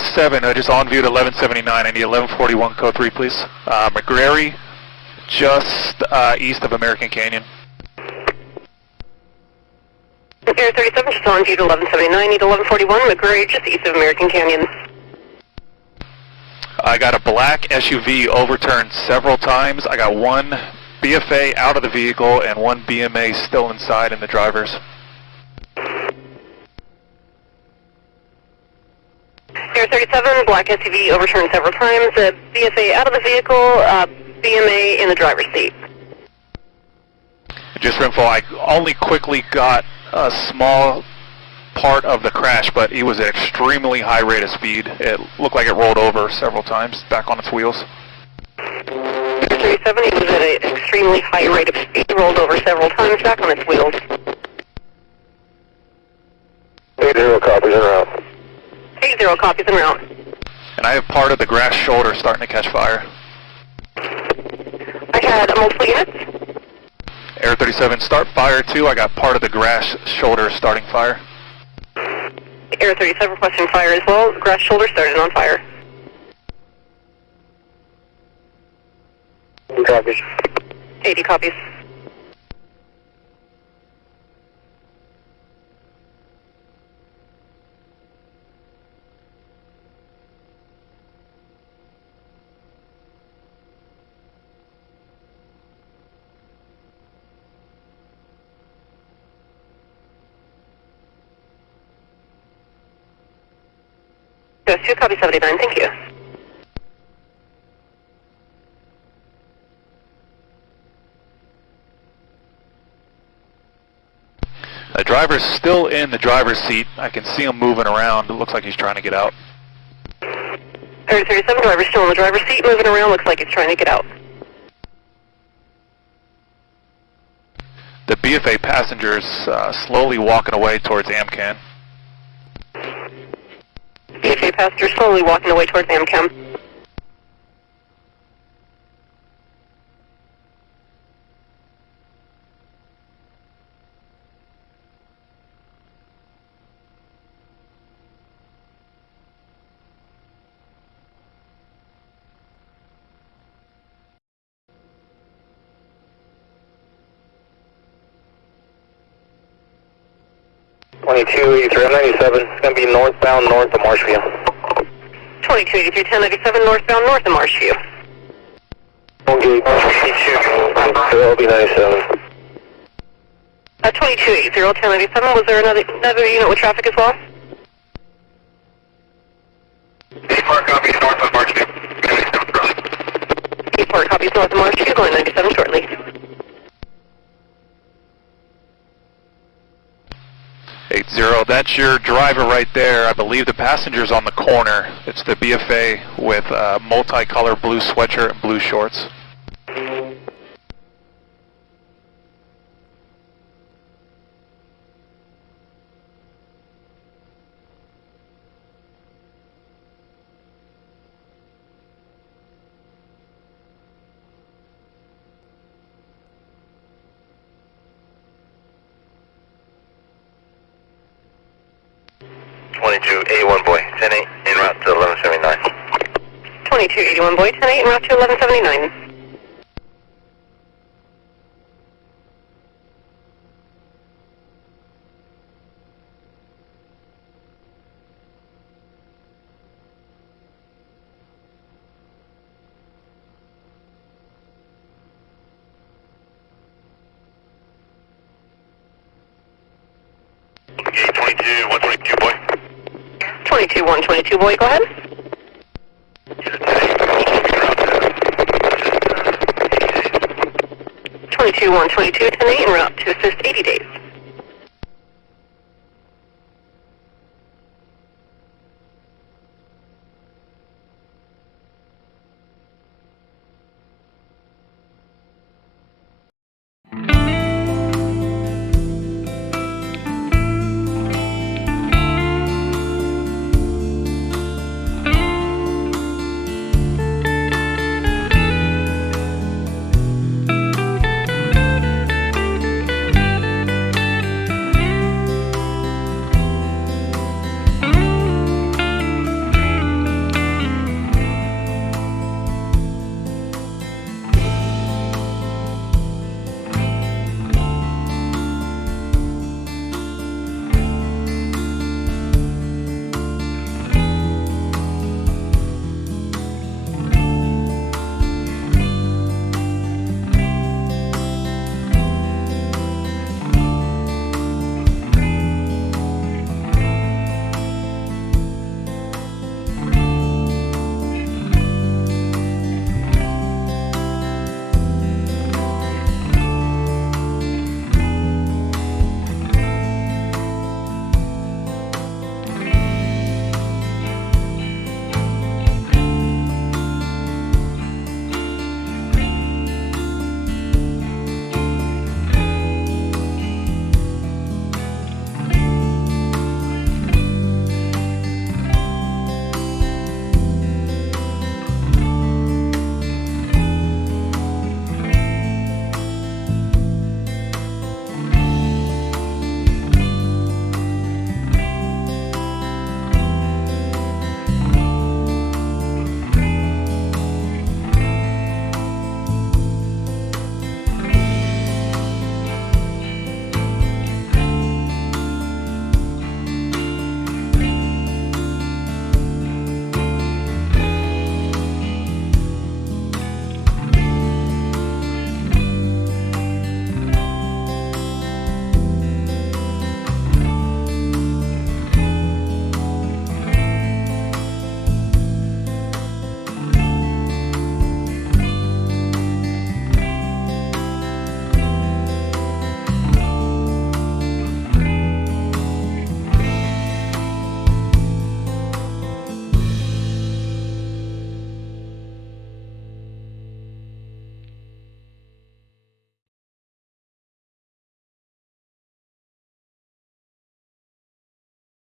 37, just on view at 1179. I need 1141 code 3, please. McGary, just east of American Canyon. Air 37, just on view to 1179, need 1141, McGary, just east of American Canyon. I got a black SUV overturned several times. I got one BFA out of the vehicle and one BMA still inside in the driver's. Air 37, black SUV overturned several times, BFA out of the vehicle, BMA in the driver's seat. Just for info, I only quickly got a small part of the crash, but it was at extremely high rate of speed. It looked like it rolled over several times back on its wheels. 37, it was at an extremely high rate of speed, rolled over several times back on its wheels. 80 copies en route. 80 copies en route. And I have part of the grass shoulder starting to catch fire. I had multiple units. Air 37, start fire 2. I got part of the grass shoulder starting fire. Air 37 requesting fire as well. Grass shoulder started on fire. Copies. 80 copies. Yes, 2 copy 79, thank you. The driver's still in the driver's seat. I can see him moving around. It looks like he's trying to get out. Air 37, driver's still in the driver's seat, moving around, looks like he's trying to get out. The BFA passenger's slowly walking away towards AMCAN. BFA passenger slowly walking away towards AMCAM. I'm 97. It's going to be northbound north of Marshview. 2283, 1097, northbound north of Marshview. Okay, 22. It'll be 97. 2280, 1097, was there another unit with traffic as well? 84 copies north of Marshview. 84 copies north of Marshview, going 97 shortly. 80, that's your driver right there. I believe the passenger's on the corner. It's the BFA with multicolor blue sweatshirt and blue shorts. boy, 10-8, en route to 1179. 2281 boy, 10-8, en route to 1179. Okay, 22-122 boy. 22-122 boy, go ahead. 22-122, 10-8, en route to assist 80 days.